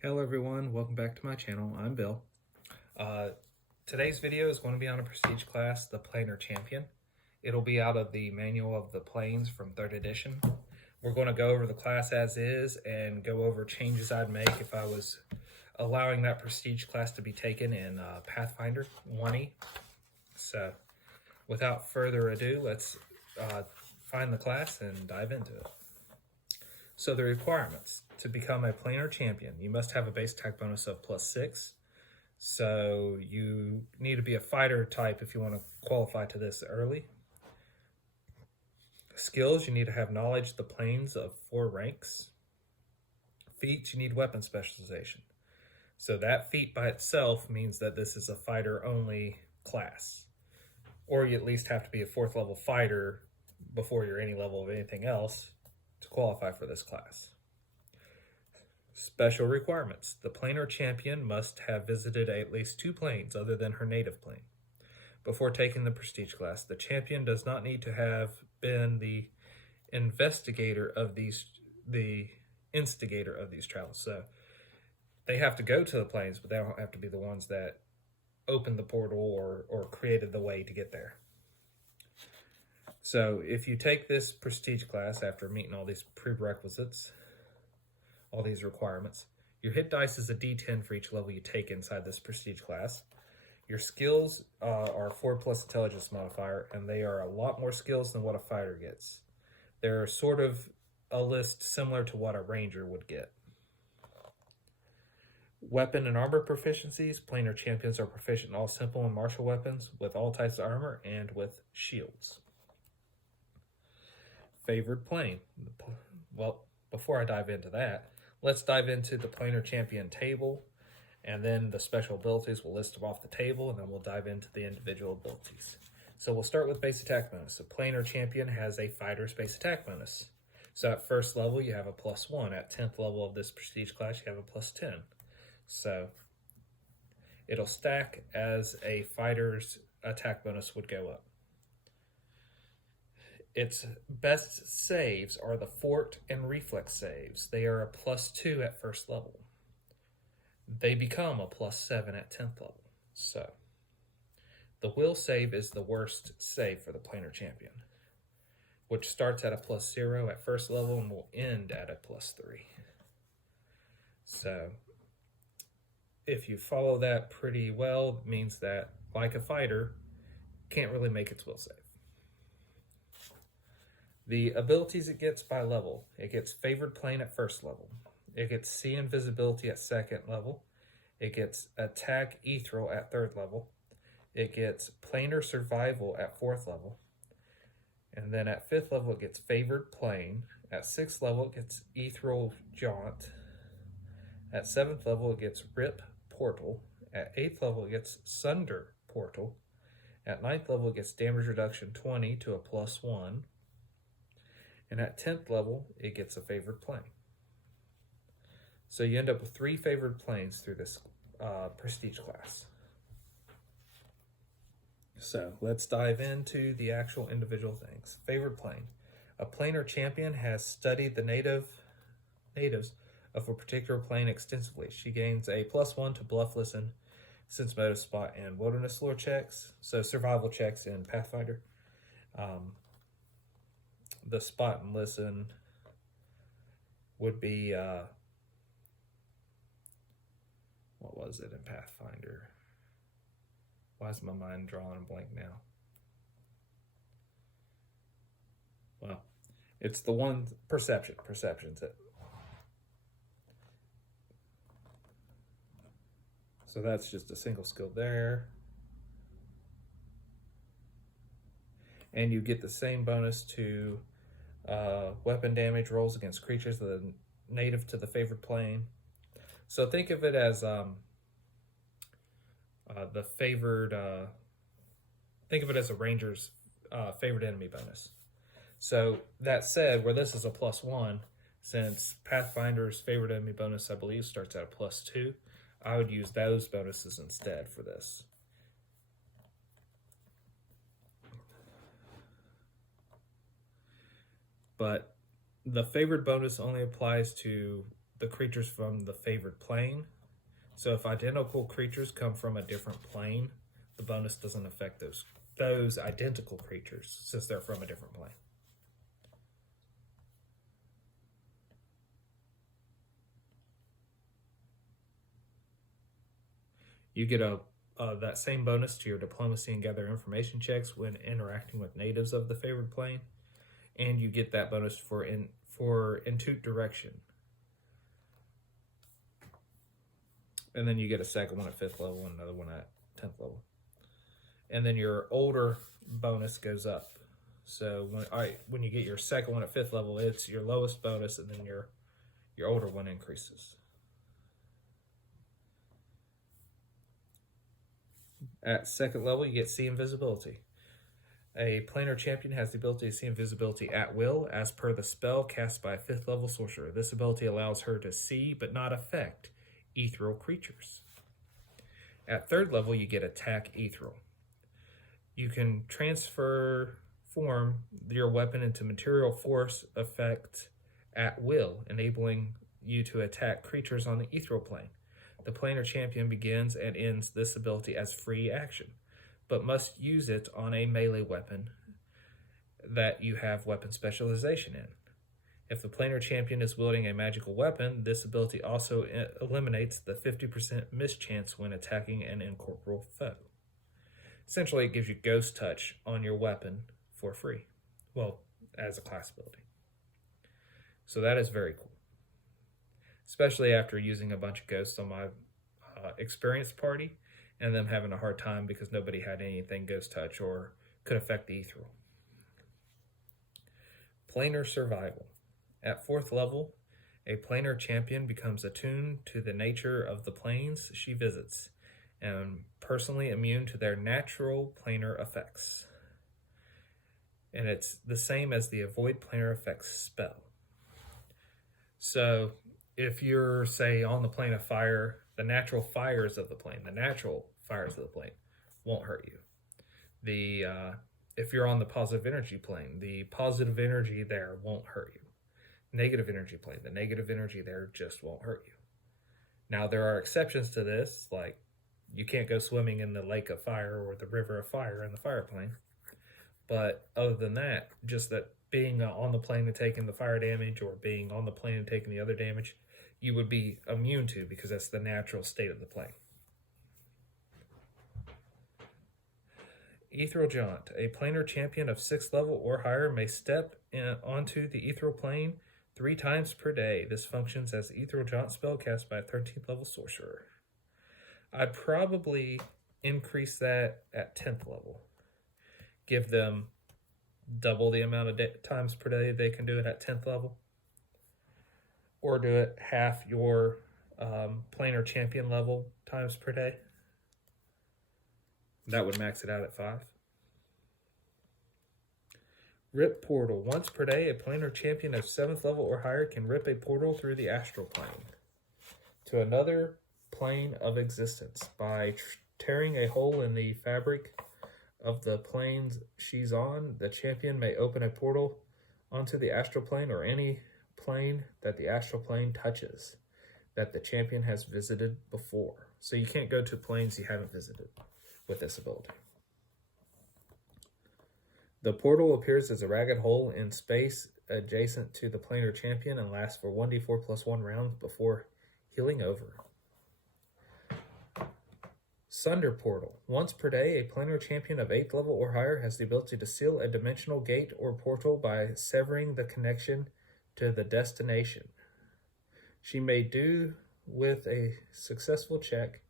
Hello everyone, welcome back to my channel. I'm Bill. Uh, Today's video is going to be on a prestige class, the Planar Champion. It'll be out of the Manual of the Planes from 3rd edition. We're going to go over the class as is and go over changes I'd make if I was allowing that prestige class to be taken in Pathfinder 1E. So without further ado, let's find the class and dive into it. So the requirements to become a planar champion, you must have a base attack bonus of +6. So you need to be a fighter type if you want to qualify to this early. Skills, you need to have knowledge of the planes of 4 ranks. Feats, you need weapon specialization. So that feat by itself means that this is a fighter only class. Or you at least have to be a 4th level fighter before you're any level of anything else to qualify for this class. Special requirements. The planar champion must have visited at least 2 planes other than her native plane before taking the prestige class. The champion does not need to have been the instigator of these travels. So they have to go to the planes, but they don't have to be the ones that opened the portal or created the way to get there. So if you take this prestige class after meeting all these prerequisites, all these requirements, your hit dice is a d10 for each level you take inside this prestige class. Your skills are 4+ intelligence modifier, and they are a lot more skills than what a fighter gets. They're sort of a list similar to what a ranger would get. Weapon and armor proficiencies. Planar champions are proficient in all simple and martial weapons with all types of armor and with shields. Favored plane. Well, before I dive into that, let's dive into the planar champion table, and then the special abilities. We'll list them off the table, and then we'll dive into the individual abilities. So we'll start with base attack bonus. The planar champion has a fighter's base attack bonus. So at 1st level, you have a +1. At 10th level of this prestige class, you have a +10. So it'll stack as a fighter's attack bonus would go up. Its best saves are the fort and reflex saves. They are a +2 at 1st level. They become a +7 at 10th level. So the will save is the worst save for the planar champion, which starts at a +0 at 1st level and will end at a +3. So if you follow that pretty well, it means that, like a fighter, can't really make its will save. The abilities it gets by level. It gets favored plane at 1st level. It gets see invisibility at 2nd level. It gets attack ethereal at 3rd level. It gets planar survival at 4th level. And then at 5th level, it gets favored plane. At 6th level, it gets ethereal jaunt. At 7th level, it gets rip portal. At 8th level, it gets sunder portal. At 9th level, it gets damage reduction 20 to a +1. And at 10th level, it gets a favored plane. So you end up with 3 favored planes through this prestige class. So let's dive into the actual individual things. Favored plane. A planar champion has studied the natives of a particular plane extensively. She gains a +1 to bluff, listen, sense motive, spot, and wilderness lore checks. So survival checks in Pathfinder. The spot and listen would be, what was it in Pathfinder? Why is my mind drawing a blank now? Well, it's the one, perception's it. So that's just a single skill there. And you get the same bonus to weapon damage rolls against creatures that are native to the favored plane. So think of it as the favored, think of it as a ranger's favored enemy bonus. So that said, where this is a +1, since Pathfinder's favored enemy bonus, I believe, starts at a +2, I would use those bonuses instead for this. But the favored bonus only applies to the creatures from the favored plane. So if identical creatures come from a different plane, the bonus doesn't affect those identical creatures since they're from a different plane. You get that same bonus to your diplomacy and gather information checks when interacting with natives of the favored plane, and you get that bonus for intuit direction. And then you get a second one at 5th level and another one at 10th level. And then your older bonus goes up. So when you get your second one at 5th level, it's your lowest bonus, and then your older one increases. At 2nd level, you get See Invisibility. A planar champion has the ability to see invisibility at will, as per the spell cast by a 5th level sorcerer. This ability allows her to see but not affect ethereal creatures. At 3rd level, you get Attack Ethereal. You can transform your weapon into material force effect at will, enabling you to attack creatures on the ethereal plane. The planar champion begins and ends this ability as free action, but must use it on a melee weapon that you have weapon specialization in. If the planar champion is wielding a magical weapon, this ability also eliminates the 50% mischance when attacking an incorporeal foe. Essentially, it gives you Ghost Touch on your weapon for free. Well, as a class ability. So that is very cool. Especially after using a bunch of ghosts on my experienced party and them having a hard time because nobody had anything Ghost Touch or could affect the ethereal. Planar Survival. At 4th level, a planar champion becomes attuned to the nature of the planes she visits and personally immune to their natural planar effects. And it's the same as the Avoid Planar Effects spell. So if you're, say, on the plane of fire, the natural fires of the plane won't hurt you. If you're on the positive energy plane, the positive energy there won't hurt you. Negative energy plane, the negative energy there just won't hurt you. Now, there are exceptions to this, like you can't go swimming in the lake of fire or the river of fire in the fire plane. But other than that, just that being on the plane and taking the fire damage or being on the plane and taking the other damage, you would be immune to because that's the natural state of the plane. Ethereal Jaunt. A planar champion of 6th level or higher may step onto the ethereal plane 3 times per day. This functions as the Ethereal Jaunt spell cast by a 13th level sorcerer. I'd probably increase that at 10th level. Give them double the amount of times per day they can do it at 10th level. Or do it half your planar champion level times per day. That would max it out at 5. Rip Portal. Once per day, a planar champion of 7th level or higher can rip a portal through the astral plane to another plane of existence by tearing a hole in the fabric of the planes she's on. The champion may open a portal onto the astral plane or any plane that the astral plane touches that the champion has visited before. So you can't go to planes you haven't visited with this ability. The portal appears as a ragged hole in space adjacent to the planar champion and lasts for 1d4 plus 1 rounds before healing over. Sunder Portal. Once per day, a planar champion of 8th level or higher has the ability to seal a dimensional gate or portal by severing the connection to the destination. She may do with a successful check.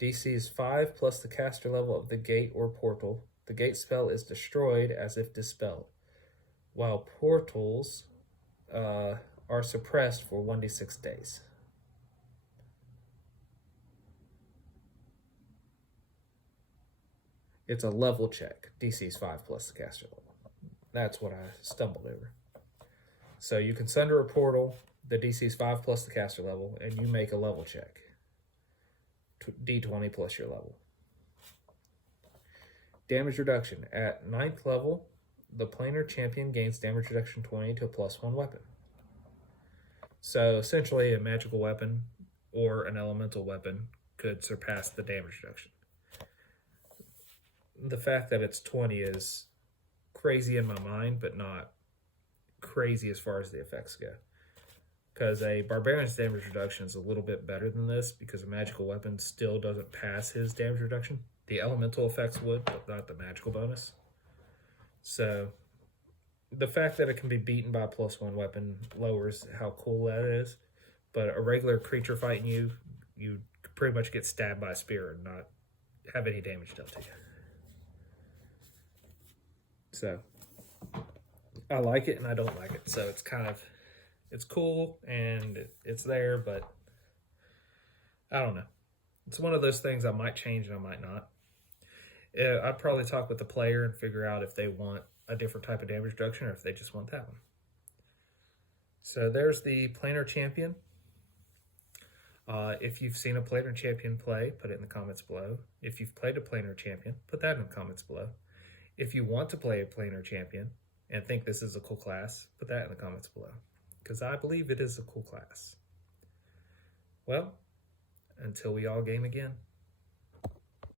DC is 5 plus the caster level of the gate or portal. The gate spell is destroyed as if dispelled, while portals are suppressed for 1d6 days. It's a level check. DC is 5 plus the caster level. That's what I stumbled over. So you can sunder a portal, the DC is 5 plus the caster level, and you make a level check. D20 plus your level. Damage reduction. At 9th level, the planar champion gains damage reduction 20 to a +1 weapon. So essentially, a magical weapon or an elemental weapon could surpass the damage reduction. The fact that it's 20 is crazy in my mind, but not crazy as far as the effects go. Because a barbarian's damage reduction is a little bit better than this because a magical weapon still doesn't pass his damage reduction. The elemental effects would, but not the magical bonus. So the fact that it can be beaten by a +1 weapon lowers how cool that is. But a regular creature fighting you, you pretty much get stabbed by a spear and not have any damage dealt to you. So I like it and I don't like it. So it's cool and it's there, but I don't know. It's one of those things I might change and I might not. I'd probably talk with the player and figure out if they want a different type of damage reduction or if they just want that one. So there's the Planar Champion. If you've seen a Planar Champion play, put it in the comments below. If you've played a Planar Champion, put that in the comments below. If you want to play a Planar Champion and think this is a cool class, put that in the comments below. Because I believe it is a cool class. Well, until we all game again.